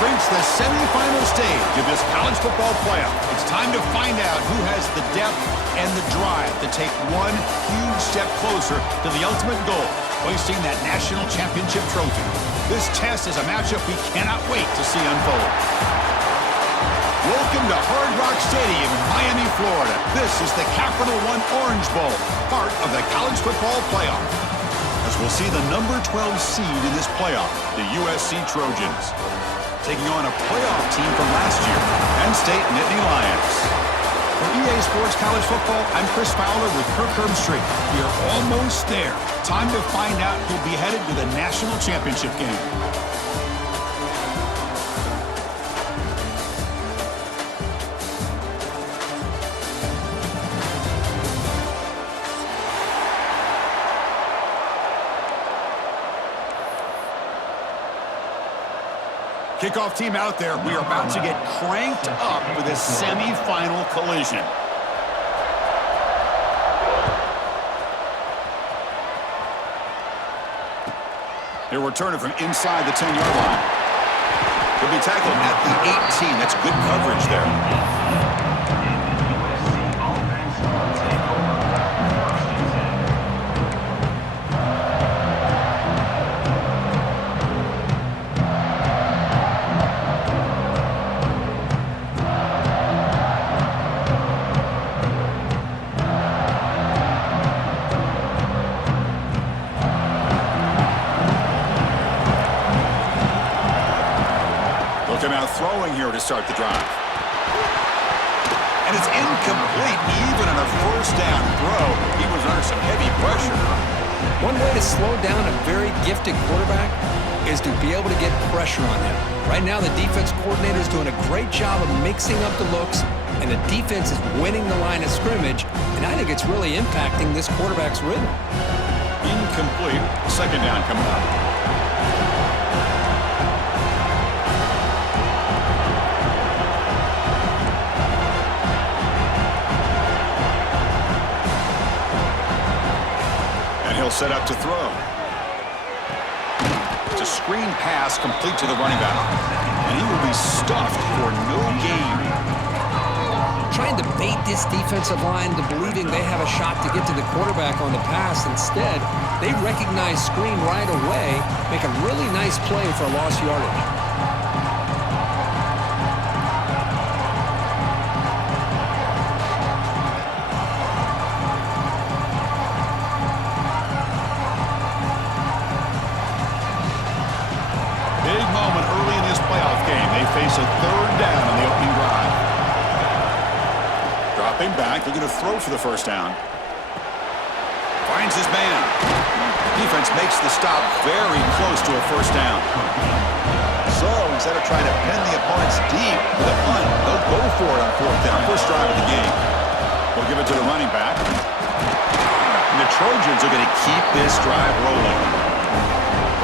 reached the semifinal stage of this college football playoff. It's time to find out who has the depth and the drive to take one huge step closer to the ultimate goal, hoisting that national championship trophy. This test is a matchup we cannot wait to see unfold. Welcome to Hard Rock Stadium in Miami, Florida. This is the Capital One Orange Bowl, part of the college football playoff. As we'll see the number 12 seed in this playoff, the USC Trojans, taking on a playoff team from last year, Penn State Nittany Lions. For EA Sports College Football, I'm Chris Fowler with Kirk Herbstreit. We are almost there. Time to find out who'll be headed to the national championship game. Kickoff team out there. We are about to get cranked up for this semifinal collision. He'll return it from inside the 10-yard line. He'll be tackled at the 18. That's good coverage there. Throwing here to start the drive. And it's incomplete, even on a first down throw. He was under some heavy pressure. One way to slow down a very gifted quarterback is to be able to get pressure on him. Right now, the defense coordinator is doing a great job of mixing up the looks, and the defense is winning the line of scrimmage, and I think it's really impacting this quarterback's rhythm. Incomplete. Second down coming up. Set up to throw. It's a screen pass complete to the running back. And he will be stuffed for no gain. Trying to bait this defensive line to believing they have a shot to get to the quarterback on the pass. Instead, they recognize screen right away, make a really nice play for lost yardage. Face a third down on the opening drive. Dropping back, looking to throw for the first down. Finds his man. Defense makes the stop very close to a first down. So instead of trying to pin the opponents deep with a punt, they'll go for it on fourth down. First drive of the game. They'll give it to the running back. And the Trojans are going to keep this drive rolling.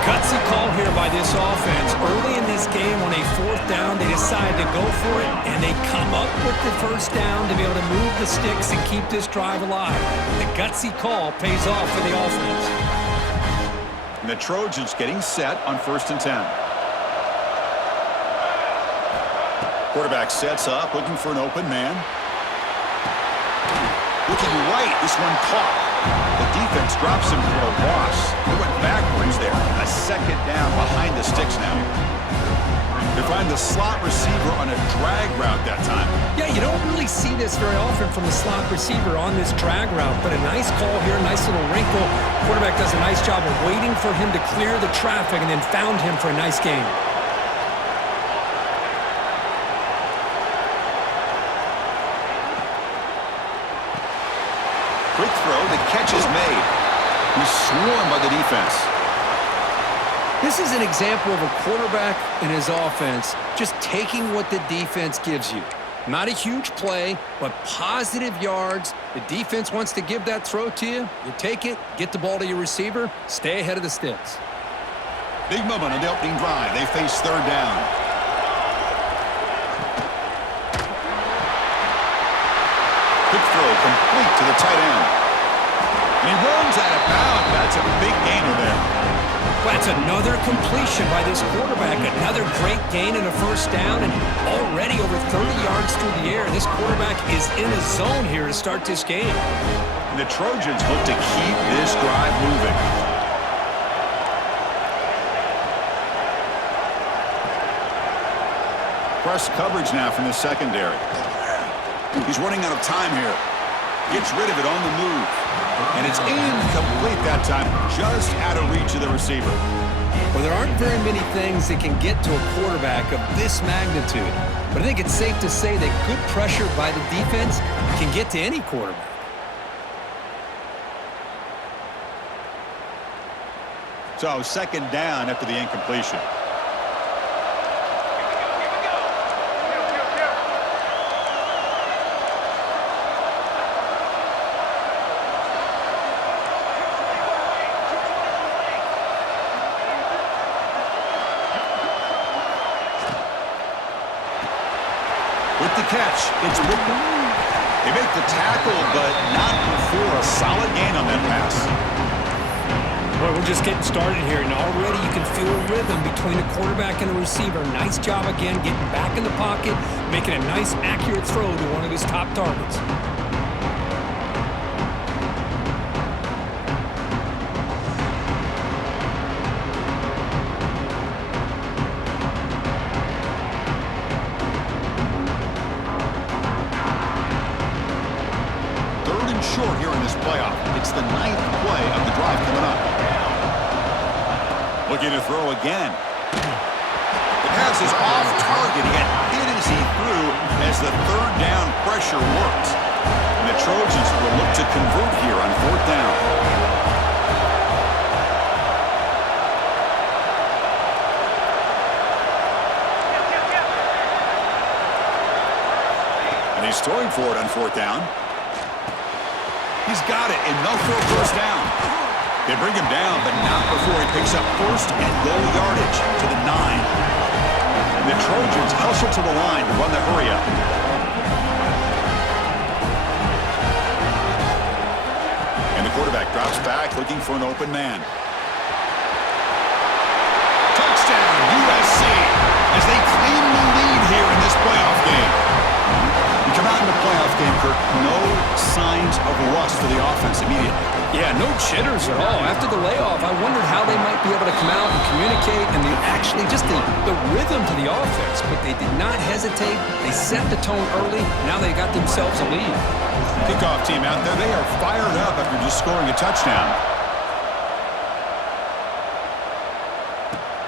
Gutsy call here by this offense. Early in this game on a fourth down, they decide to go for it, and they come up with the first down to be able to move the sticks and keep this drive alive. The gutsy call pays off for the offense. And the Trojans getting set on 1st and 10. Quarterback sets up, looking for an open man. Looking right, this one caught. The defense drops him for a loss. He went backwards there. A second down behind the sticks now. They find the slot receiver on a drag route that time. Yeah, you don't really see this very often from the slot receiver on this drag route, but a nice call here, nice little wrinkle. Quarterback does a nice job of waiting for him to clear the traffic and then found him for a nice gain. Quick throw, the catch is made. He's swarmed by the defense. This is an example of a quarterback and his offense just taking what the defense gives you. Not a huge play, but positive yards. The defense wants to give that throw to you. You take it, get the ball to your receiver, stay ahead of the sticks. Big moment on the opening drive. They face third down. Quick throw complete to the tight end. And he runs out of bounds. That's a big gainer there. Well, that's another completion by this quarterback. Another great gain and a first down, and already over 30 yards through the air. This quarterback is in a zone here to start this game. And the Trojans look to keep this drive moving. Press coverage now from the secondary. He's running out of time here. Gets rid of it on the move. And it's incomplete that time, just out of reach of the receiver. Well, there aren't very many things that can get to a quarterback of this magnitude. But I think it's safe to say that good pressure by the defense can get to any quarterback. So, second down after the incompletion. With the catch, it's Whitman. They make the tackle, but not before a solid gain on that pass. Boy, we're just getting started here, and already you can feel a rhythm between a quarterback and a receiver. Nice job again, getting back in the pocket, making a nice, accurate throw to one of his top targets. Short here in this playoff. It's the 9th play of the drive coming up. Looking to throw again. The pass is off target, yet hit as he threw as the third down pressure worked. And the Trojans will look to convert here on fourth down. And he's throwing for it on fourth down. He's got it, enough for a first down. They bring him down, but not before he picks up first and goal yardage to the 9. And the Trojans hustle to the line to run the hurry up. And the quarterback drops back, looking for an open man. Touchdown, USC, as they claim the lead here in this playoff game. You come out in the playoff game, Kirk, no signs of rust for the offense immediately. Yeah, no jitters at all. After the layoff, I wondered how they might be able to come out and communicate and the rhythm to the offense. But they did not hesitate. They set the tone early. Now they got themselves a lead. Kickoff team out there, they are fired up after just scoring a touchdown.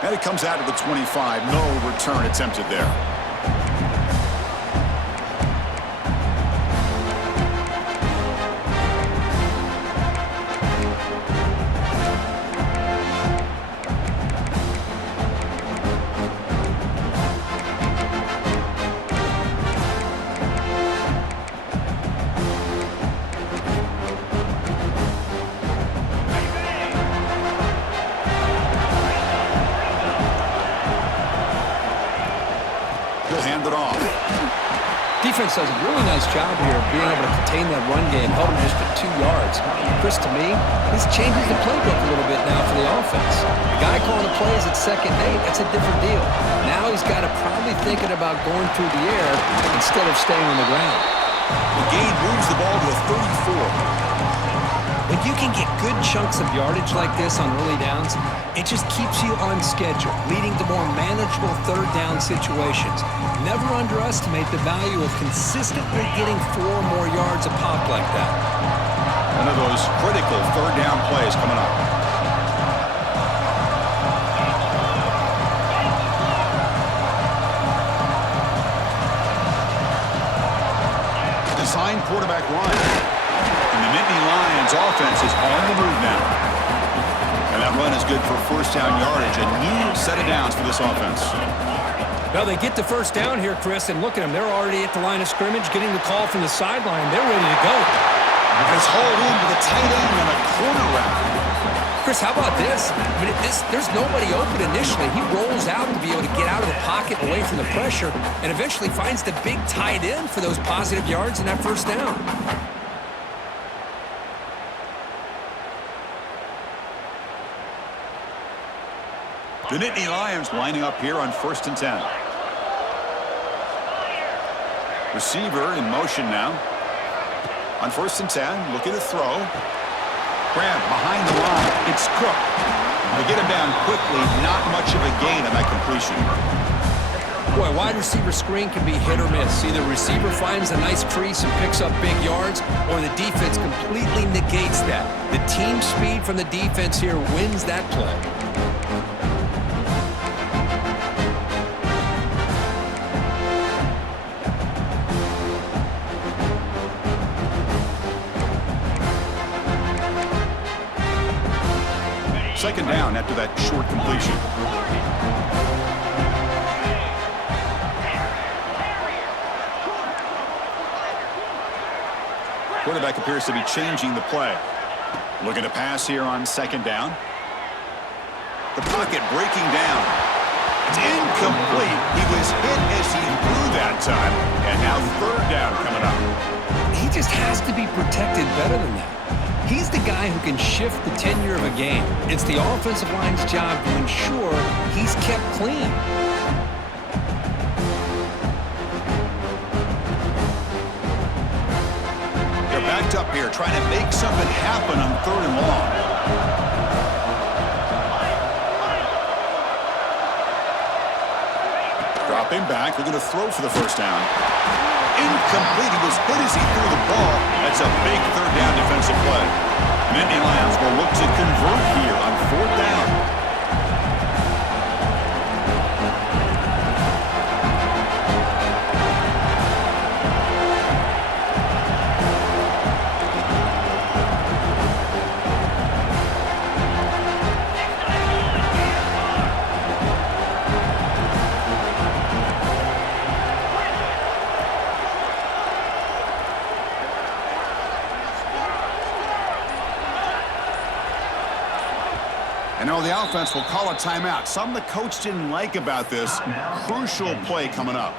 And it comes out to the 25. No return attempted there. Hand it off. Defense does a really nice job here of being able to contain that run game, held him just for 2 yards. Chris, to me, this changes the playbook a little bit now for the offense. The guy calling the plays at 2nd and 8, that's a different deal. Now he's got to probably thinking about going through the air instead of staying on the ground. The gain moves the ball to a 34. When you can get good chunks of yardage like this on early downs, it just keeps you on schedule, leading to more manageable third down situations. Never underestimate the value of consistently getting 4 more yards a pop like that. One of those critical third down plays coming up. Design quarterback run. And the Nittany Lions offense is on the move now. And that run is good for first down yardage. A new set of downs for this offense. Well, they get the first down here, Chris, and look at them. They're already at the line of scrimmage, getting the call from the sideline. They're ready to go. And it's hauled in with a tight end and a corner route. Chris, how about this? I mean, there's nobody open initially. He rolls out to be able to get out of the pocket away from the pressure and eventually finds the big tight end for those positive yards and that first down. The Nittany Lions lining up here on 1st and 10. Receiver in motion now. On 1st and 10, looking to throw. Grab behind the line. It's Cook. They get him down quickly. Not much of a gain on that completion. Boy, wide receiver screen can be hit or miss. Either receiver finds a nice crease and picks up big yards, or the defense completely negates that. The team speed from the defense here wins that play. Second down after that short completion. Quarterback appears to be changing the play. Looking to pass here on 2nd down. The pocket breaking down. It's incomplete. He was hit as he threw that time. And now 3rd down coming up. He just has to be protected better than that. He's the guy who can shift the tenure of a game. It's the offensive line's job to ensure he's kept clean. They're backed up here trying to make something happen on 3rd and long. Dropping back, looking to throw for the 1st down. Incomplete. He was hit as he threw the ball. That's a big 3rd down defensive play. Nittany Lions will look to convert here on 4th down. And now the offense will call a timeout. Something the coach didn't like about this. Crucial play coming up.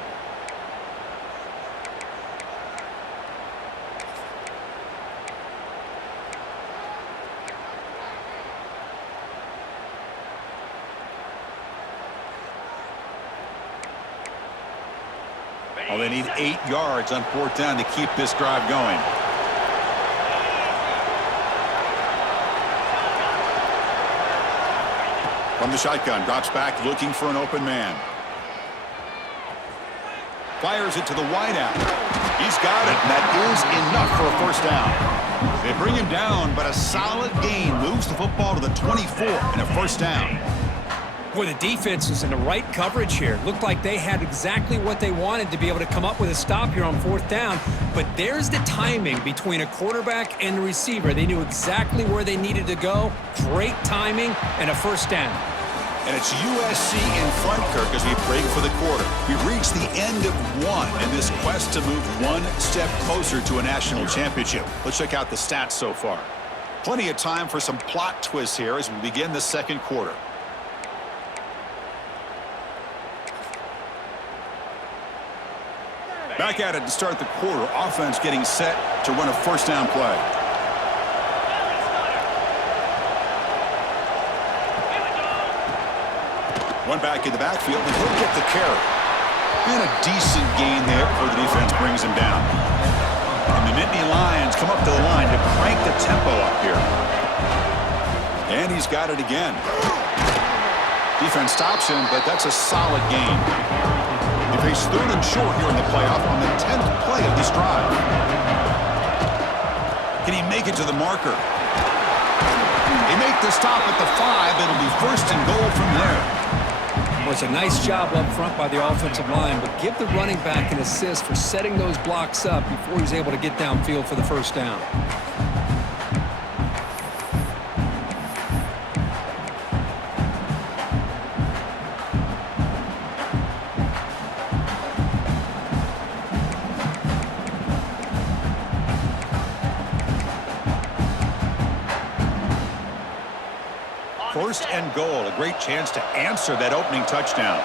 Oh, they need 8 yards on 4th down to keep this drive going. From the shotgun, drops back, looking for an open man. Fires it to the wideout. He's got it, and that is enough for a 1st down. They bring him down, but a solid gain moves the football to the 24 and a 1st down. Boy, the defense is in the right coverage here. Looked like they had exactly what they wanted to be able to come up with a stop here on 4th down. But there's the timing between a quarterback and the receiver. They knew exactly where they needed to go. Great timing and a 1st down. And it's USC in front, Kirk, as we break for the quarter. We've reached the end of one in this quest to move one step closer to a national championship. Let's check out the stats so far. Plenty of time for some plot twists here as we begin the 2nd quarter. Back at it to start the quarter. Offense getting set to run a 1st down play. One back in the backfield, and he'll get the carry. And a decent gain there before the defense brings him down. And the Nittany Lions come up to the line to crank the tempo up here. And he's got it again. Defense stops him, but that's a solid gain. They face 3rd and short here in the playoff on the 10th play of this drive. Can he make it to the marker? They make the stop at the 5. It'll be 1st and goal from there. Well, it's a nice job up front by the offensive line, but give the running back an assist for setting those blocks up before he's able to get downfield for the 1st down. First and goal, a great chance to answer that opening touchdown.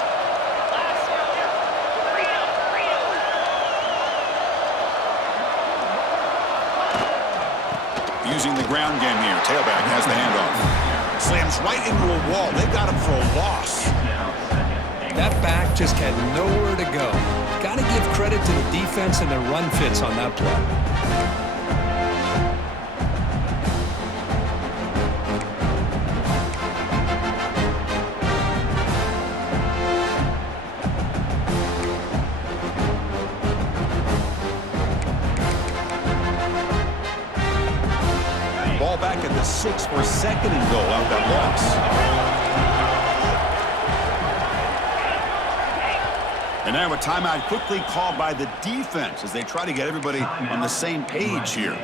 Using the ground game here. Tailback has the handoff. Slams right into a wall. They got him for a loss. That back just had nowhere to go. Got to give credit to the defense and their run fits on that play. Ball back at the 6 for 2nd and goal out that loss. And now a timeout quickly called by the defense as they try to get everybody on the same page here.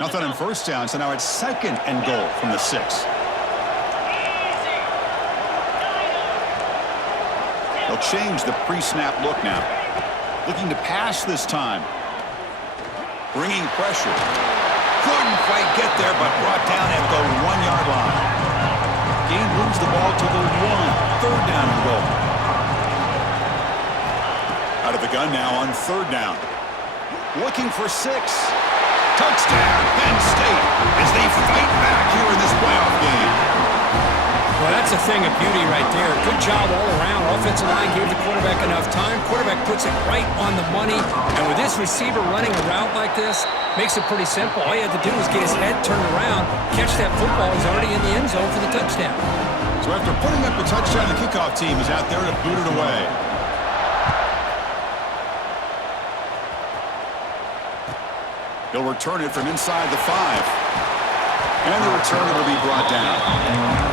Nothing on first down, so now it's 2nd and goal from the 6. They'll change the pre-snap look now. Looking to pass this time. Bringing pressure. Couldn't quite get there, but brought down at the 1-yard line. Gain moves the ball to the 1. 3rd down and goal. Out of the gun now on 3rd down. Looking for 6. Touchdown, Penn State, as they fight back here in this playoff game. Well, that's a thing of beauty right there. Good job all around. Offensive line gave the quarterback enough time. Quarterback puts it right on the money. And with this receiver running a route like this, makes it pretty simple. All you had to do was get his head turned around, catch that football. He's already in the end zone for the touchdown. So after putting up the touchdown, the kickoff team is out there to boot it away. He'll return it from inside the 5. And the return will be brought down.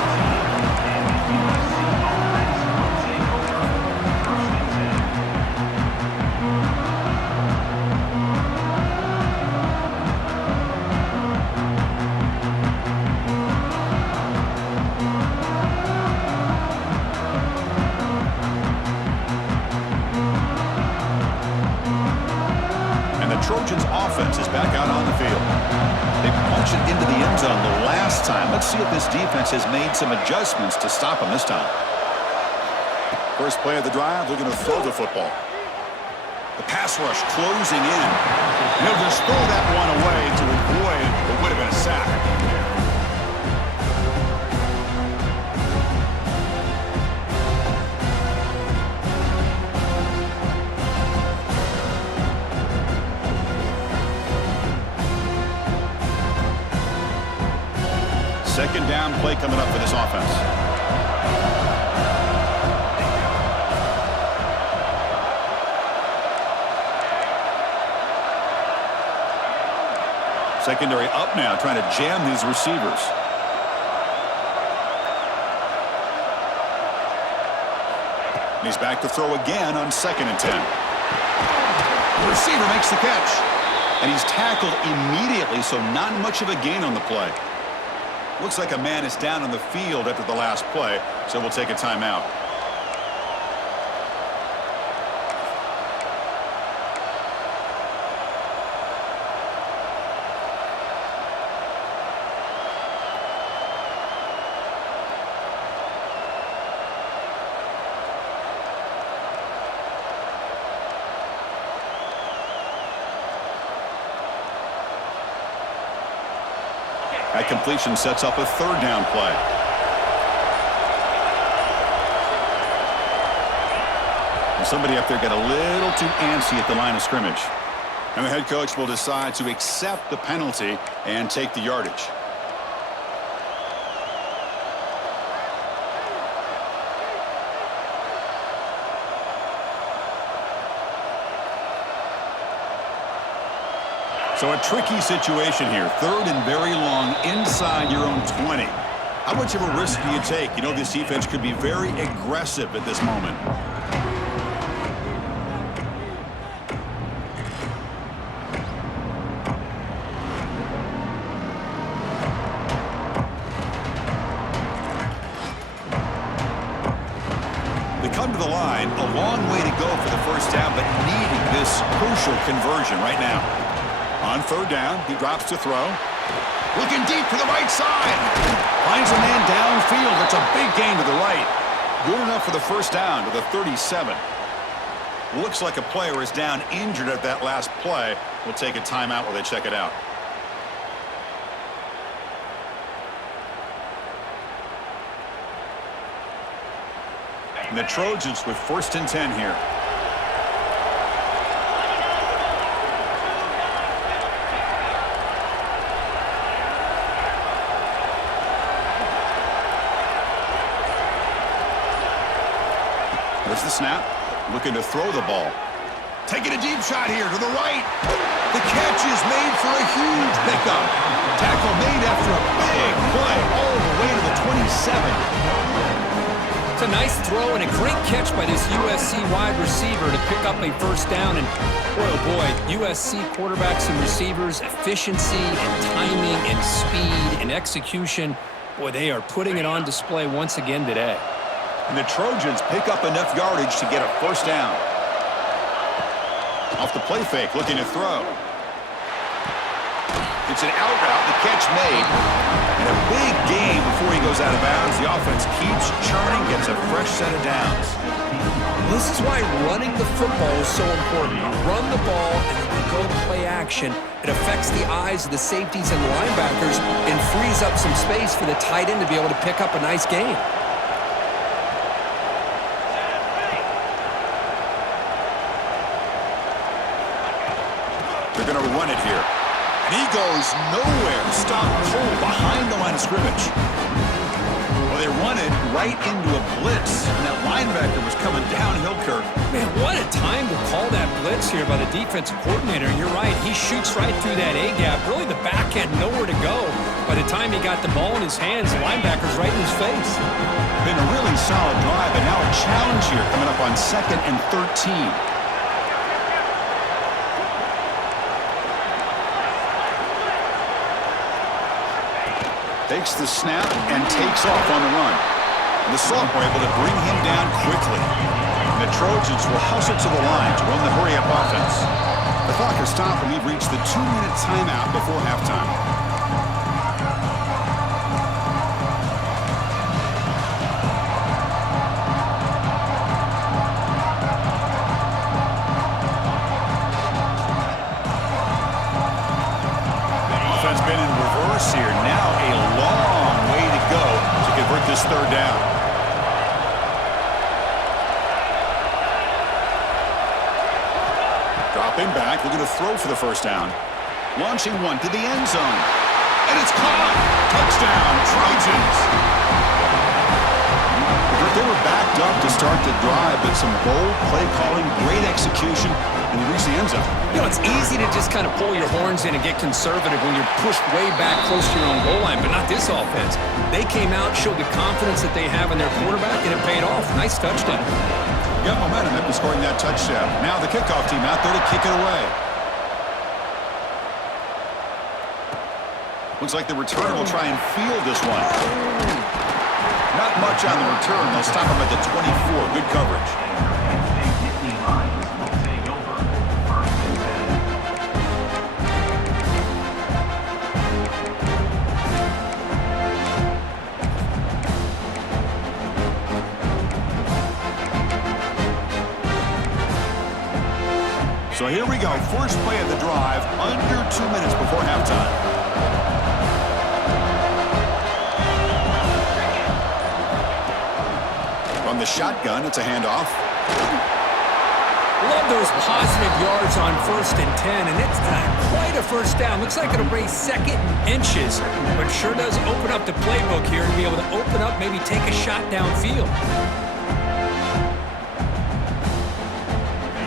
Trojans offense is back out on the field. They punched it into the end zone the last time. Let's see if this defense has made some adjustments to stop them this time. First play of the drive, they're going to throw the football. The pass rush closing in. He'll just throw that one away to avoid what would have been a sack. Second down play coming up for this offense. Secondary up now, trying to jam these receivers. And he's back to throw again on 2nd and 10. The receiver makes the catch. And he's tackled immediately, so not much of a gain on the play. Looks like a man is down on the field after the last play, so we'll take a timeout. That completion sets up a 3rd down play. And somebody up there got a little too antsy at the line of scrimmage. And the head coach will decide to accept the penalty and take the yardage. So a tricky situation here. 3rd and very long inside your own 20. How much of a risk do you take? You know this defense could be very aggressive at this moment. They come to the line. A long way to go for the first down, but needing this crucial conversion right now. On third down, he drops to throw. Looking deep to the right side. Finds a man downfield. It's a big gain to the right. Good enough for the first down to the 37. Looks like a player is down injured at that last play. We'll take a timeout while they check it out. And the Trojans with 1st and 10 here. There's the snap. Looking to throw the ball. Taking a deep shot here to the right. The catch is made for a huge pickup. Tackle made after a big play all the way to the 27. It's a nice throw and a great catch by this USC wide receiver to pick up a first down. And boy, oh boy, USC quarterbacks and receivers, efficiency and timing and speed and execution. Boy, they are putting it on display once again today. And the Trojans pick up enough yardage to get a first down. Off the play fake, looking to throw. It's an out route, the catch made. And a big gain before he goes out of bounds. The offense keeps churning, gets a fresh set of downs. This is why running the football is so important. You run the ball and then you go play action. It affects the eyes of the safeties and linebackers and frees up some space for the tight end to be able to pick up a nice gain. They're going to run it here. And he goes nowhere. Stopped cold behind the line of scrimmage. Well, they run it right into a blitz. And that linebacker was coming downhill, Kirk. Man, what a time to call that blitz here by the defensive coordinator. And you're right, he shoots right through that A-gap. Really, the back had nowhere to go. By the time he got the ball in his hands, the linebacker's right in his face. Been a really solid drive, but now a challenge here coming up on 2nd and 13. Takes the snap and takes off on the run. And the sophomore able to bring him down quickly. And the Trojans will hustle to the line to run the hurry-up offense. The clock has stopped and we've reached the 2-minute timeout before halftime. Offense been in reverse here. Now a long way to go to convert this third down. Dropping back, looking to throw for the first down. Launching one to the end zone. And it's caught. Touchdown, Trojans. They were backed up to start the drive, but some bold play calling, great execution, and they reached the end zone. You know, it's easy to just kind of pull your horns in and get conservative when you're pushed way back close to your own goal line, but not this offense. They came out, showed the confidence that they have in their quarterback, and it paid off. Nice touchdown. Got momentum after scoring that touchdown. Now the kickoff team out there to kick it away. Looks like the returner will try and field this one. Not much on the return. They'll stop him at the 24. Good coverage. So here we go. First play of the drive, under 2 minutes before halftime. From the shotgun, it's a handoff. Love those positive yards on 1st and 10, and it's not quite a first down. Looks like it'll raise 2nd and inches, but sure does open up the playbook here to be able to open up, maybe take a shot downfield.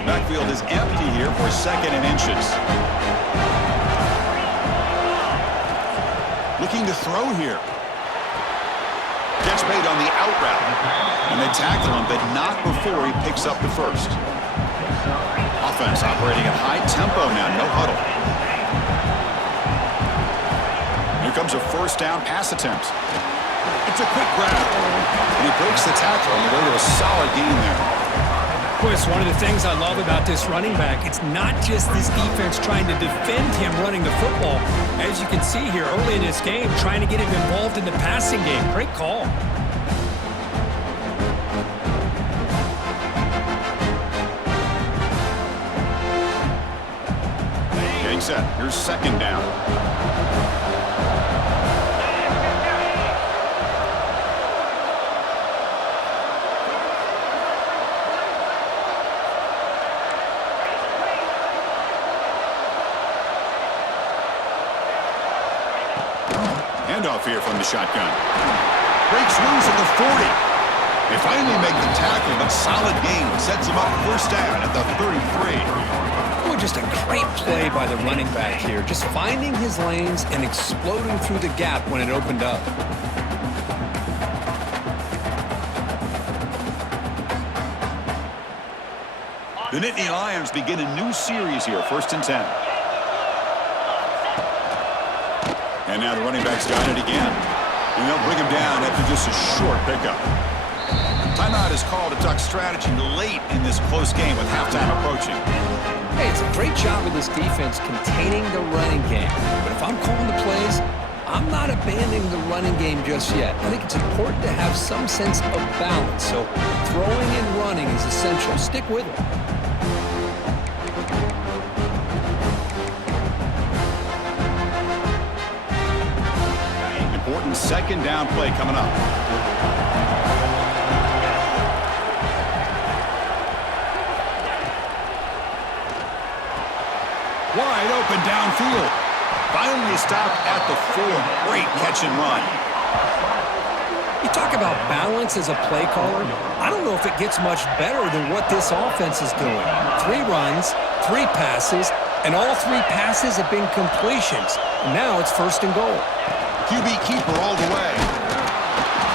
Backfield is empty here for 2nd and inches. Looking to throw here. Gets made on the out route. And they tackle him, but not before he picks up the first. Offense operating at high tempo now, no huddle. Here comes a first down pass attempt. It's a quick grab. And he breaks the tackle on the way to a solid gain there. Quist, one of the things I love about this running back, it's not just this defense trying to defend him running the football. As you can see here early in this game, trying to get him involved in the passing game. Great call. Getting set. Here's second down. Handoff here from the shotgun. Breaks loose at the 40. They finally make the tackle, but solid gain sets them up first down at the 33. Oh, just a great play by the running back here. Just finding his lanes and exploding through the gap when it opened up. The Nittany Lions begin a new series here, 1st and 10. And now the running back's got it again. And they'll bring him down after just a short pickup. Timeout is called to talk strategy late in this close game with halftime approaching. Hey, it's a great job of this defense containing the running game. But if I'm calling the plays, I'm not abandoning the running game just yet. I think it's important to have some sense of balance. So throwing and running is essential. Stick with it. Important second down play coming up. Wide open downfield. Finally stopped at the 4. Great catch and run. You talk about balance as a play caller. I don't know if it gets much better than what this offense is doing. 3 runs, 3 passes, and all 3 passes have been completions. And now it's 1st and goal. QB keeper all the way.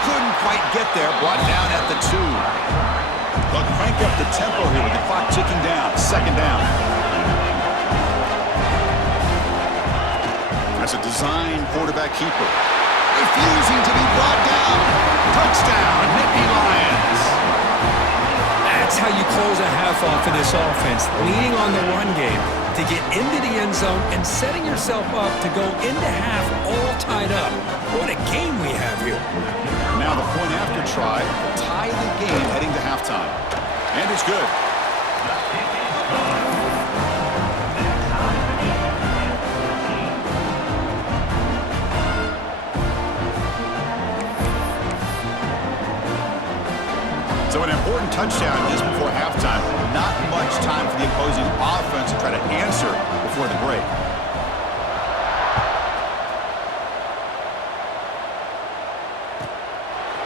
Couldn't quite get there. Brought down at the 2. They'll crank up the tempo here with the clock ticking down. 2nd down. That's a design quarterback keeper. Refusing to be brought down. Touchdown, Nittany Lions. That's how you close a half off of this offense, leaning on the run game to get into the end zone and setting yourself up to go into half all tied up. What a game we have here. Now the point after try to tie the game heading to halftime. And it's good. So an important touchdown just before halftime. Not much time for the opposing offense to try to answer before the break.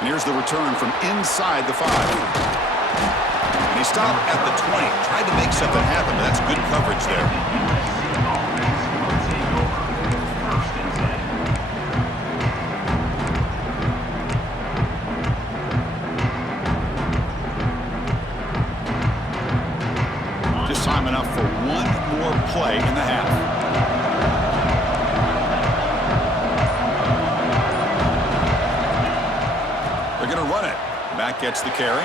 And here's the return from inside the 5. And he stopped at the 20. Tried to make something happen, but that's good coverage there. Time enough for one more play in the half. They're going to run it. Mack gets the carry.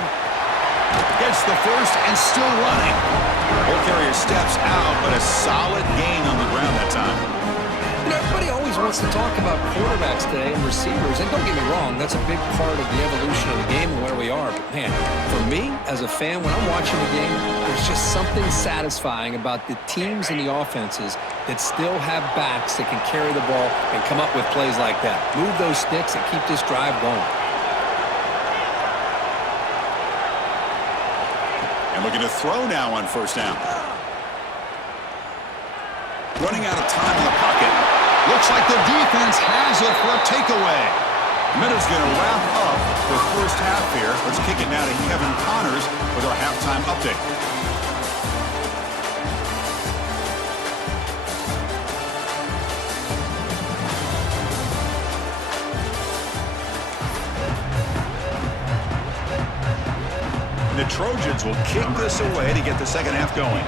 Gets the first and still running. Ball carrier steps out, but a solid gain on the ground that time. You know, everybody always wants to talk about quarterbacks today and receivers, and don't get me wrong, that's a big part of the evolution of the game and where we are. But man, for me, as a fan, when I'm watching the game, there's just something satisfying about the teams and the offenses that still have backs that can carry the ball and come up with plays like that. Move those sticks and keep this drive going. And looking to throw now on 1st down. Running out of time in the pocket. Looks like the defense has it for a takeaway. Minutes going to wrap up the first half here. Let's kick it now to Kevin Connors with our halftime update. The Trojans will kick this away to get the second half going.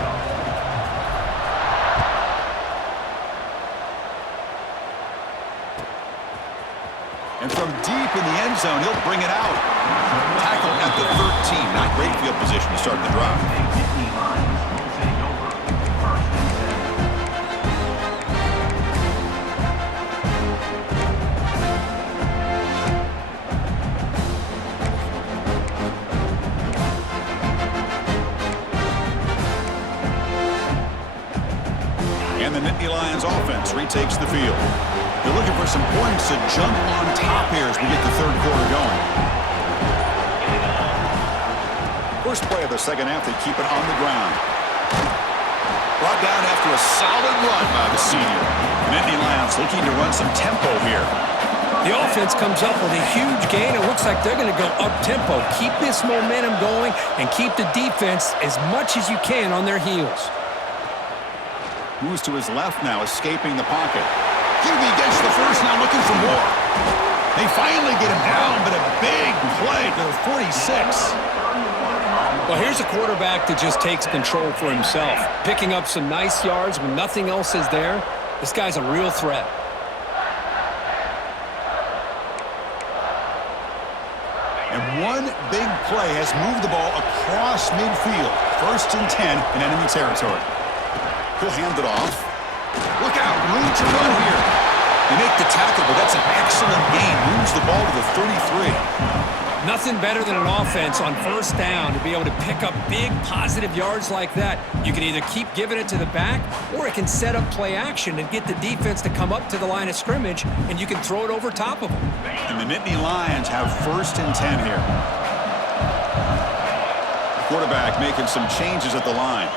And from deep in the end zone, he'll bring it out. Tackle at the 13. Not great field position to start the drive. And the Nittany Lions offense retakes the field. They're looking for some points to jump on top here as we get the third quarter going. First play of the second half, they keep it on the ground. Brought down after a solid run by the senior. The Nittany Lions looking to run some tempo here. The offense comes up with a huge gain. It looks like they're going to go up-tempo. Keep this momentum going and keep the defense as much as you can on their heels. Moves to his left now, escaping the pocket. QB gets the first, now looking for more. They finally get him down, but a big play to the 46. Well, here's a quarterback that just takes control for himself, picking up some nice yards when nothing else is there. This guy's a real threat. And one big play has moved the ball across midfield. 1st and 10 in enemy territory. He'll hand it off. Look out, room to run here. They make the tackle, but that's an excellent gain. Moves the ball to the 33. Nothing better than an offense on 1st down to be able to pick up big positive yards like that. You can either keep giving it to the back, or it can set up play action and get the defense to come up to the line of scrimmage, and you can throw it over top of them. And the Nittany Lions have 1st and 10 here. The quarterback making some changes at the line.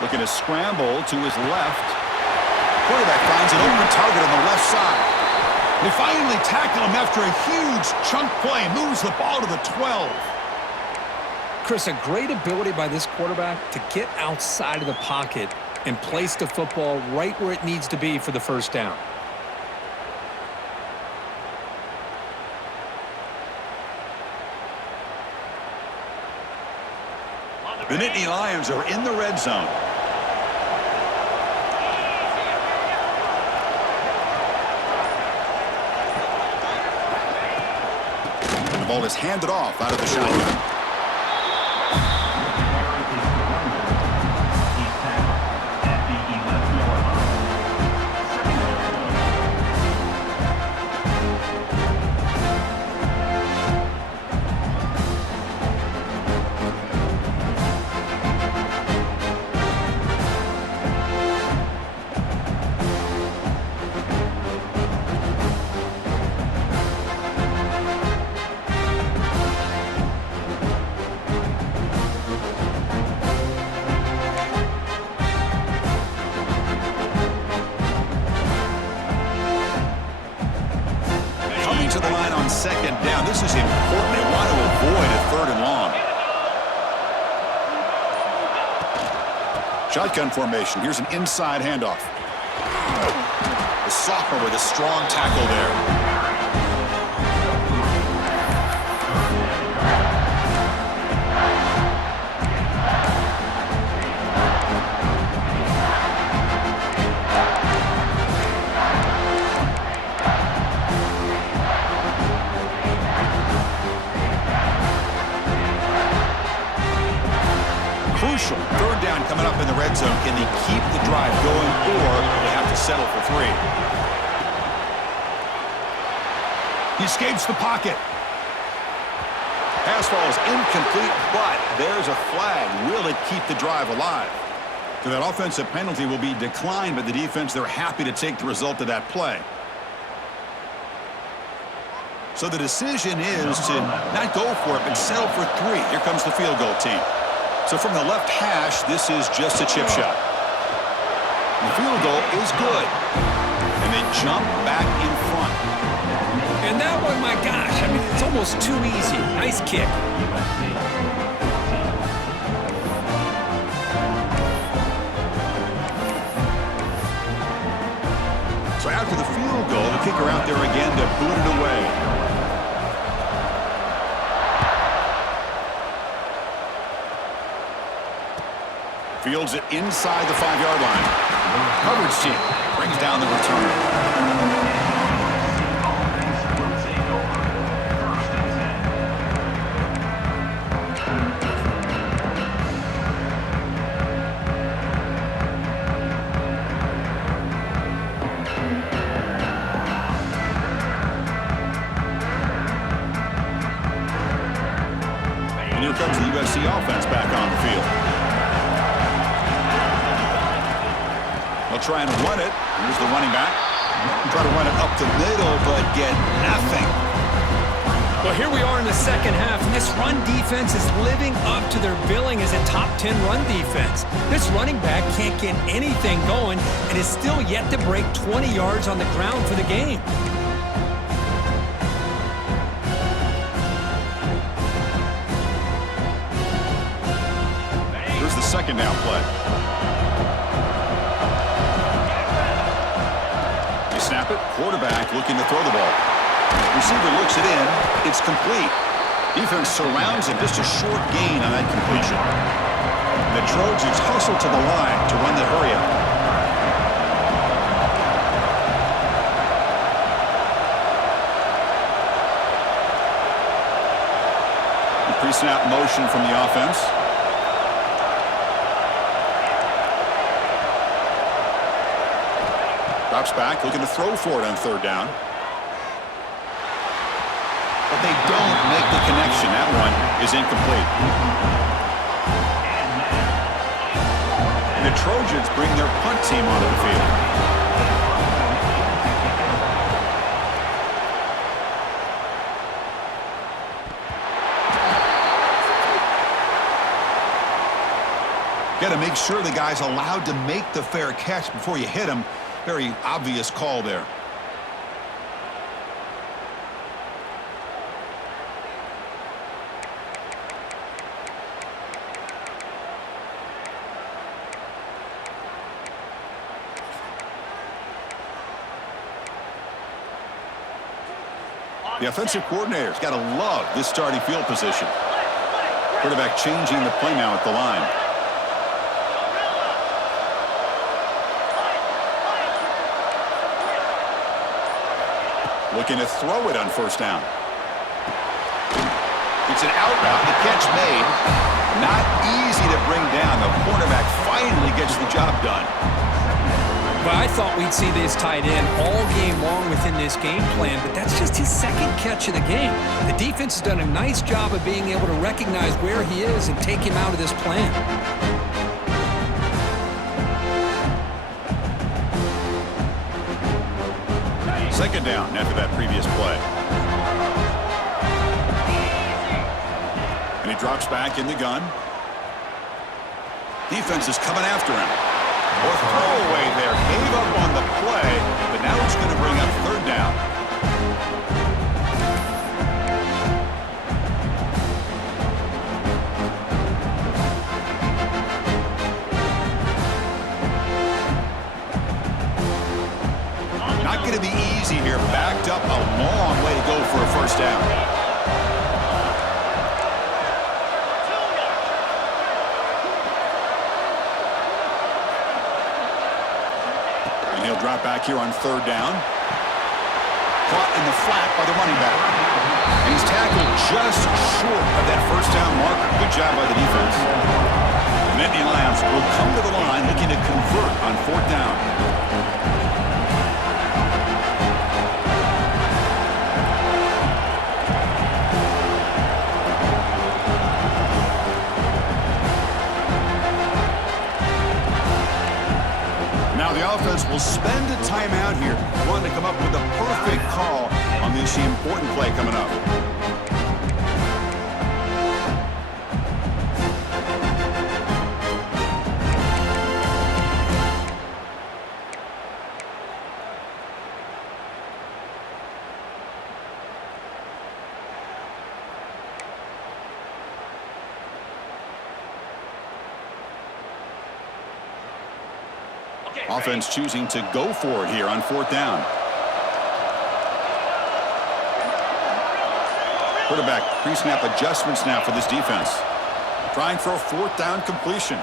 Looking to scramble to his left. Quarterback finds an open target on the left side. They finally tackle him after a huge chunk play. Moves the ball to the 12. Chris, a great ability by this quarterback to get outside of the pocket and place the football right where it needs to be for the 1st down. The Nittany Lions are in the red zone. The ball is handed off out of the shotgun. To the line on 2nd down. This is important. They want to avoid a 3rd and long. Shotgun formation. Here's an inside handoff. The sophomore with a strong tackle there. Crucial. 3rd down coming up in the red zone. Can they keep the drive going, or they have to settle for 3? He escapes the pocket. Pass ball is incomplete, but there's a flag. Will it keep the drive alive? So that offensive penalty will be declined by the defense. They're happy to take the result of that play. So the decision is to not go for it, but settle for 3. Here comes the field goal team. So from the left hash, this is just a chip shot. The field goal is good. And they jump back in front. And that one, my gosh, I mean, it's almost too easy. Nice kick. So after the field goal, the kicker out there again to boot it away. Fields it inside the 5-yard line. Coverage team brings down the return. comes the USC offense back on the field. They'll try and run it. Here's the running back. Try to run it up the middle, but get nothing. Well, here we are in the second half, and this run defense is living up to their billing as a top 10 run defense. This running back can't get anything going and is still yet to break 20 yards on the ground for the game. Here's the second down play. They snap it. Quarterback looking to throw the ball. Receiver looks it in. It's complete. Defense surrounds it. Just a short gain on that completion. The Trojans hustle to the line to run the hurry up. The pre-snap motion from the offense. Drops back, looking to throw for it on third down. But they don't make the connection. That one is incomplete. And the Trojans bring their punt team onto the field. Got to make sure the guy's allowed to make the fair catch before you hit him. Very obvious call there. The offensive coordinator's got to love this starting field position. Quarterback changing the play now at the line. Looking to throw it on first down. It's an out route. The catch made. Not easy to bring down. The quarterback finally gets the job done. But I thought we'd see this tight end all game long within this game plan, but that's just his second catch of the game. The defense has done a nice job of being able to recognize where he is and take him out of this plan. Second down after that previous play. And he drops back in the gun. Defense is coming after him. Or throwaway there. Gave up on the play, but now it's going to bring up third down. Not going to be easy here. Backed up a long way to go for a first down. He'll drop back here on third down. Caught in the flat by the running back. And he's tackled just short of that first down marker. Good job by the defense. The Nittany Lions will come to the line looking to convert on fourth down. Now the offense will spend a timeout here, wanting to come up with the perfect call on this important play coming up. Offense choosing to go for it here on fourth down. Quarterback pre-snap adjustments now for this defense. Trying for a fourth down completion.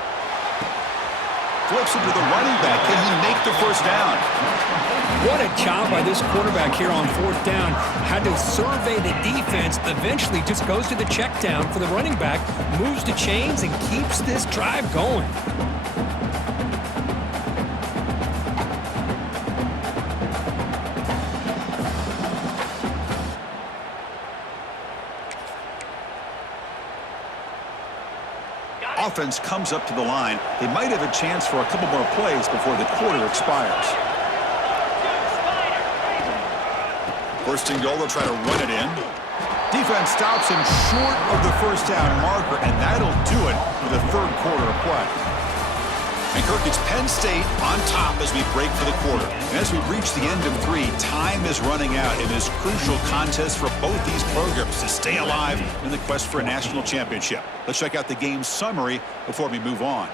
Flips it to the running back. Can he make the first down? What a job by this quarterback here on fourth down. Had to survey the defense. Eventually just goes to the check down for the running back. Moves the chains and keeps this drive going. offense comes up to the line, they might have a chance for a couple more plays before the quarter expires. First and goal, they'll try to run it in. Defense stops him short of the first down marker, and that'll do it for the third quarter of play. And Kirk, it's Penn State on top as we break for the quarter. And as we reach the end of 3, time is running out in this crucial contest for both these programs to stay alive in the quest for a national championship. Let's check out the game summary before we move on.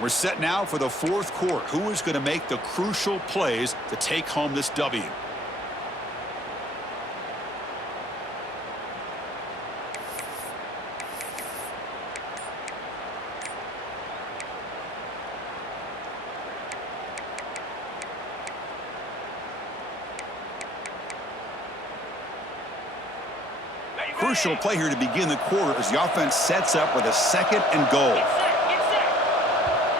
We're set now for the fourth quarter. Who is going to make the crucial plays to take home this W? Crucial play here to begin the quarter as the offense sets up with a second and goal.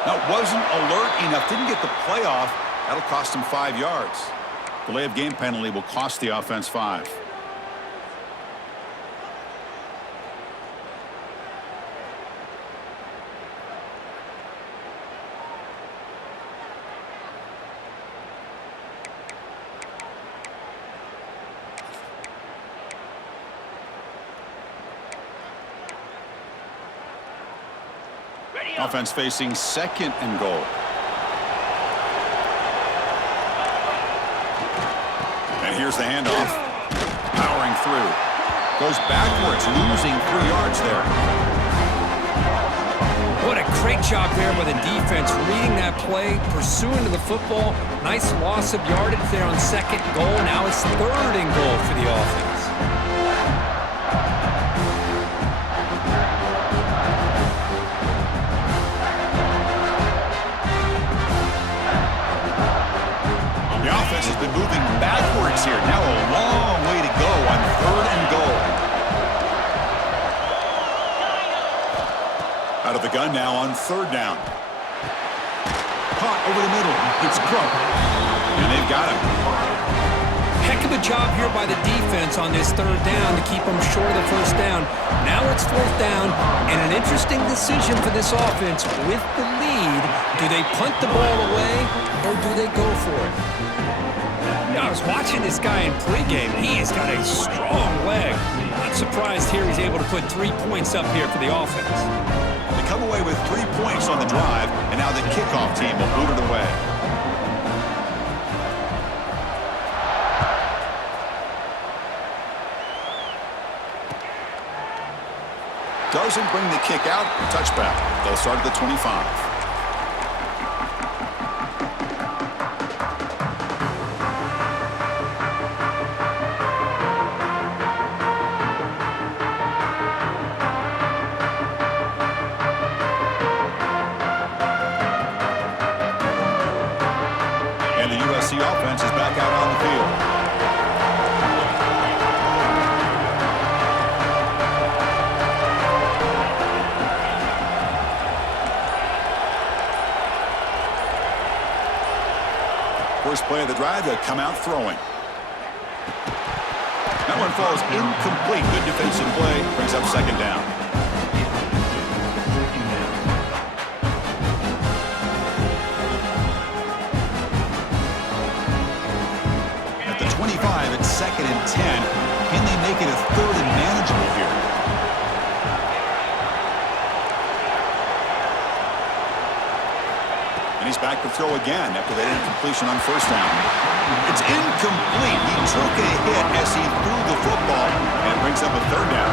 Now, it wasn't alert enough, didn't get the play off. That'll cost him 5 yards. Delay of game penalty will cost the offense 5. Offense facing second and goal. And here's the handoff. Powering through. Goes backwards, losing 3 yards there. What a great job there by the defense, reading that play, pursuing to the football. Nice loss of yardage there on second goal. Now it's third and goal for the offense. Has been moving backwards here. Now a long way to go on third and goal. Out of the gun now on third down. Caught over the middle. It's Crump. And they've got him. Heck of a job here by the defense on this third down to keep them short of the first down. Now it's fourth down, and an interesting decision for this offense. With the lead, do they punt the ball away or do they go for it? I was watching this guy in pregame. He has got a strong leg. Not surprised here he's able to put 3 points up here for the offense. They come away with 3 points on the drive, and now the kickoff team will boot it away. Doesn't bring the kick out. Touchback. They'll start at the 25. The offense is back out on the field. First play of the drive, they'll come out throwing. That one falls incomplete. Good defensive play. Brings up second down. It's second and 10. Can they make it a third and manageable here? And he's back to throw again after that incompletion on first down. It's incomplete. He took a hit as he threw the football and brings up a third down.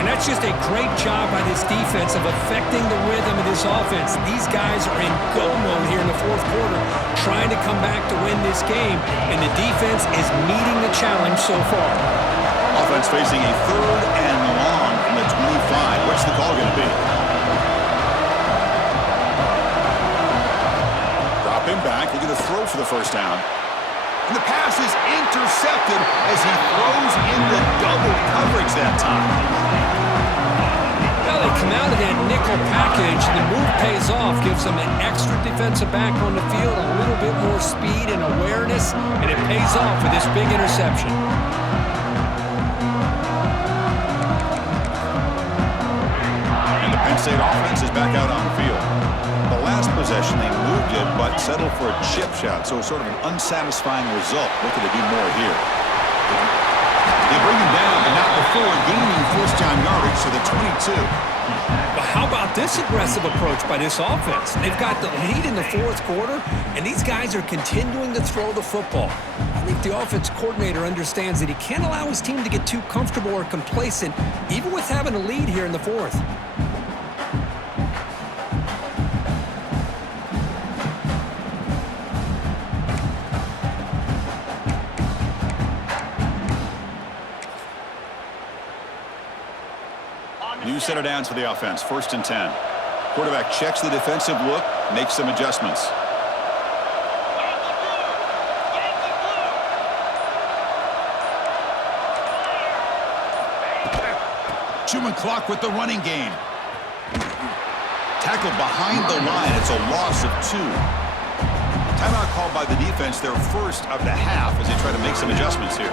And that's just a great job by this defense of affecting the rhythm of this offense. These guys are in go mode here in the fourth quarter, trying to come back to win this game, and the defense is meeting the challenge so far. Offense facing a third and long from the 25. What's the call going to be? Drop him back. They're going to throw for the first down. And the pass is intercepted as he throws in the double coverage that time. Well, they come out of that nickel package. The move pays off, gives them an extra defensive back on the field, a little bit more speed and awareness, and it pays off with this big interception. And the Penn State offense is back out on the field. The last possession, they moved it, but settled for a chip shot, so sort of an unsatisfying result. Looking to do more here. They bring him down, but not before gaining first down yardage to the 22. But how about this aggressive approach by this offense? They've got the lead in the fourth quarter, and these guys are continuing to throw the football. I think the offense coordinator understands that he can't allow his team to get too comfortable or complacent, even with having a lead here in the fourth. New set of downs for the offense, 1st and 10. Quarterback checks the defensive look, makes some adjustments. Chewing clock with the running game. Tackled behind the line. It's a loss of 2. Timeout called by the defense, their first of the half, as they try to make some adjustments here.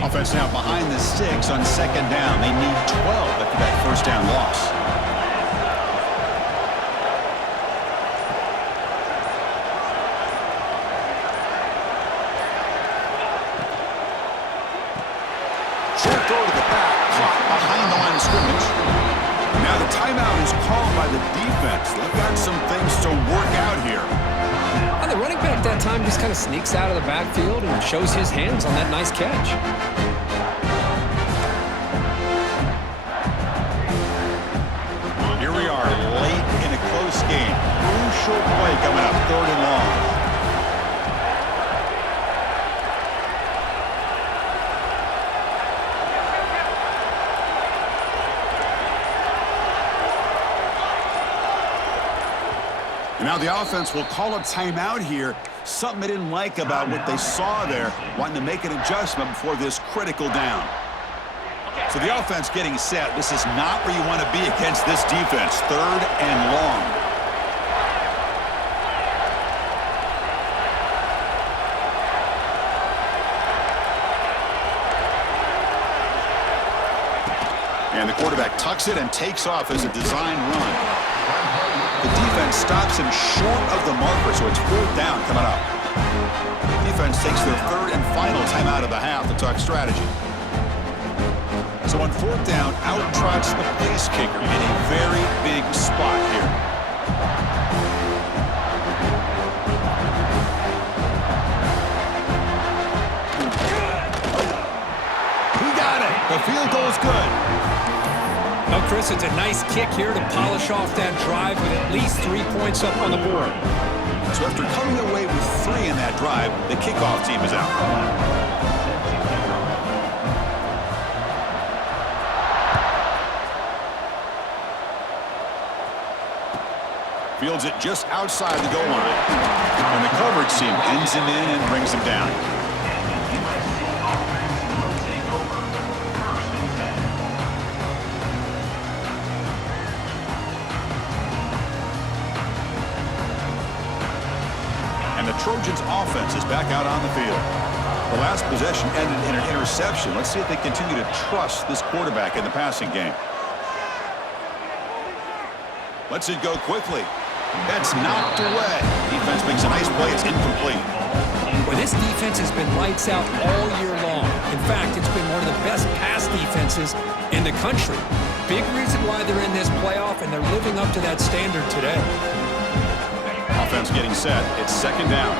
Offense now behind the 6 on 2nd down. They need 12 after that first down loss. Short throw to the back, caught behind the line of scrimmage. Now the timeout is called by the defense. They've got some things to work out here. And the running back that time just kind of sneaks out of the backfield and shows his hands on that nice catch. Here we are, late in a close game. Crucial play coming up, 3rd and long. And now the offense will call a timeout here. Something they didn't like about what they saw there, wanting to make an adjustment before this critical down. So the offense getting set. This is not where you want to be against this defense. 3rd and long. And the quarterback tucks it and takes off as a design run. The defense stops him short of the marker, so it's 4th down coming up. Defense takes their 3rd and final timeout of the half to talk strategy. So on 4th down, out trots the place kicker in a very big spot here. He got it. The field goal is good. Well, Chris, it's a nice kick here to polish off that drive with at least 3 points up on the board. So after coming away with 3 in that drive, the kickoff team is out. Fields it just outside the goal line. And the coverage team pins him in and brings him down. And the Trojans' offense is back out on the field. The last possession ended in an interception. Let's see if they continue to trust this quarterback in the passing game. Lets it go quickly. That's knocked away. Defense makes a nice play. It's incomplete. Well, this defense has been lights out all year long. In fact, it's been one of the best pass defenses in the country. Big reason why they're in this playoff, and they're living up to that standard today. Offense getting set. It's 2nd down.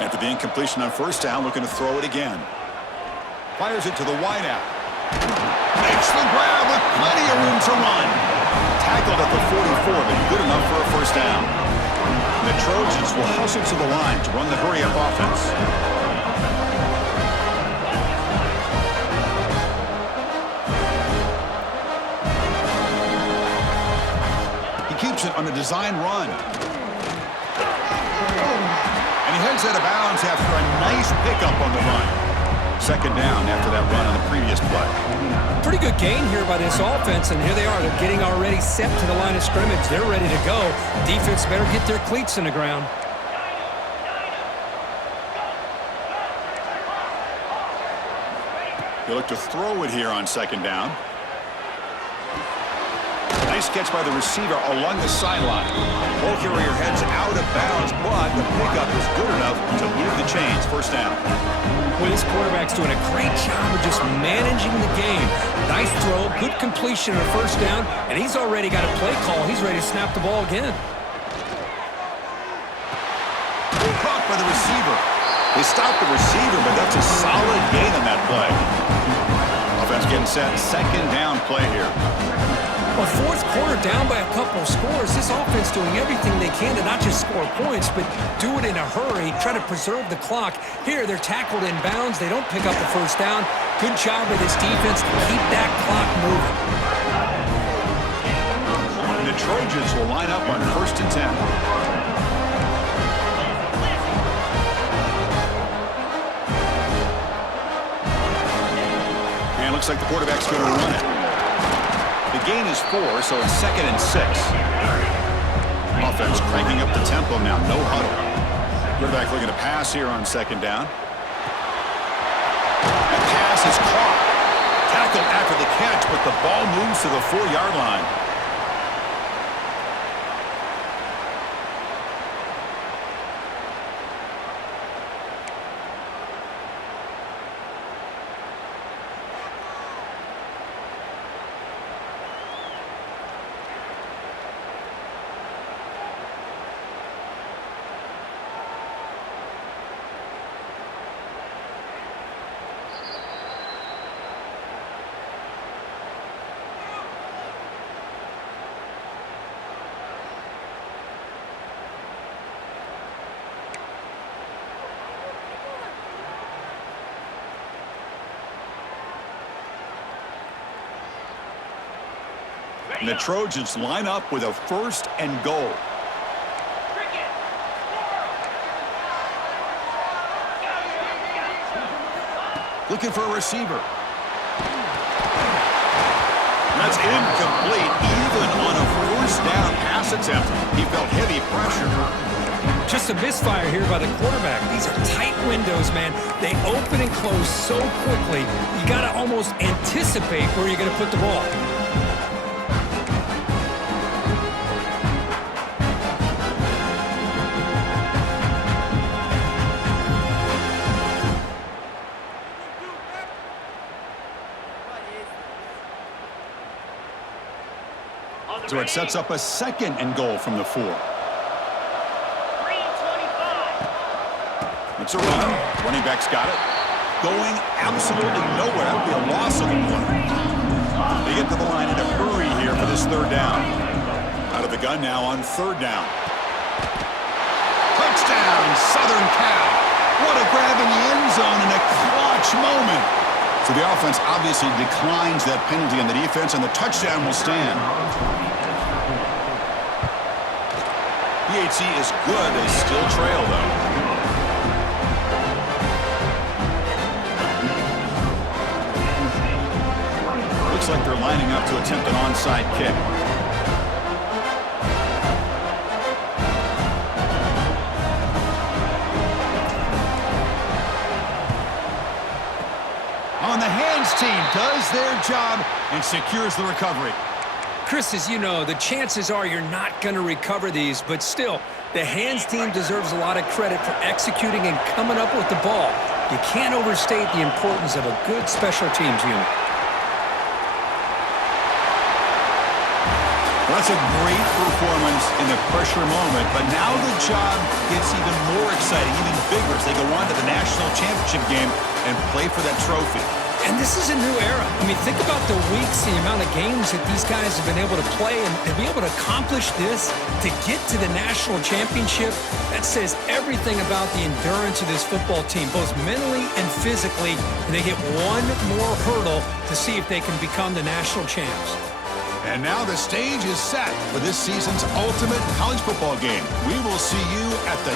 After the incompletion on 1st down, looking to throw it again. Fires it to the wideout. Makes the grab with plenty of room to run. Tackled at the 44, but good enough for a 1st down. The Trojans will hustle to the line to run the hurry-up offense. on the design run. And he heads out of bounds after a nice pickup on the run. Second down after that run on the previous play. Pretty good gain here by this offense, and here they are. They're getting already set to the line of scrimmage. They're ready to go. Defense better get their cleats in the ground. They look to throw it here on second down. Nice catch by the receiver along the sideline. Ball carrier heads out of bounds, but the pickup is good enough to move the chains. First down. Well, this quarterback's doing a great job of just managing the game. Nice throw, good completion on first down, and he's already got a play call. He's ready to snap the ball again. Caught by the receiver. They stopped the receiver, but that's a solid gain on that play. Offense getting set. Second down play here. Well, fourth quarter down by a couple of scores. This offense doing everything they can to not just score points, but do it in a hurry, try to preserve the clock. Here, they're tackled in bounds. They don't pick up the first down. Good job by this defense to keep that clock moving. The Trojans will line up on 1st and 10. And looks like the quarterback's going to run it. The gain is 4, so it's 2nd and 6. Offense cranking up the tempo now. No huddle. Quarterback looking to pass here on second down. That pass is caught. Tackled after the catch, but the ball moves to the 4-yard line. And the Trojans line up with a 1st and goal. Looking for a receiver. That's incomplete. Even on a 1st down pass attempt, he felt heavy pressure. Just a misfire here by the quarterback. These are tight windows, man. They open and close so quickly. You got to almost anticipate where you're going to put the ball. So it sets up a 2nd and goal from the 4. It's a run. Running back's got it. Going absolutely nowhere. That would be a loss of a play. They get to the line in a hurry here for this 3rd down. Out of the gun now on 3rd down. Touchdown, Southern Cal. What a grab in the end zone in a clutch moment. So the offense obviously declines that penalty on the defense, and the touchdown will stand. PHC is good. They still trail, though. Looks like they're lining up to attempt an onside kick. On the hands team does their job and secures the recovery. Chris, as you know, the chances are you're not going to recover these, but still, the hands team deserves a lot of credit for executing and coming up with the ball. You can't overstate the importance of a good special teams unit. Well, that's a great performance in the pressure moment, but now the job gets even more exciting, even bigger as they go on to the national championship game and play for that trophy. And this is a new era. I mean, think about the weeks, the amount of games that these guys have been able to play, and to be able to accomplish this, to get to the national championship, that says everything about the endurance of this football team, both mentally and physically, and they get one more hurdle to see if they can become the national champs. And now the stage is set for this season's ultimate college football game. We will see you at the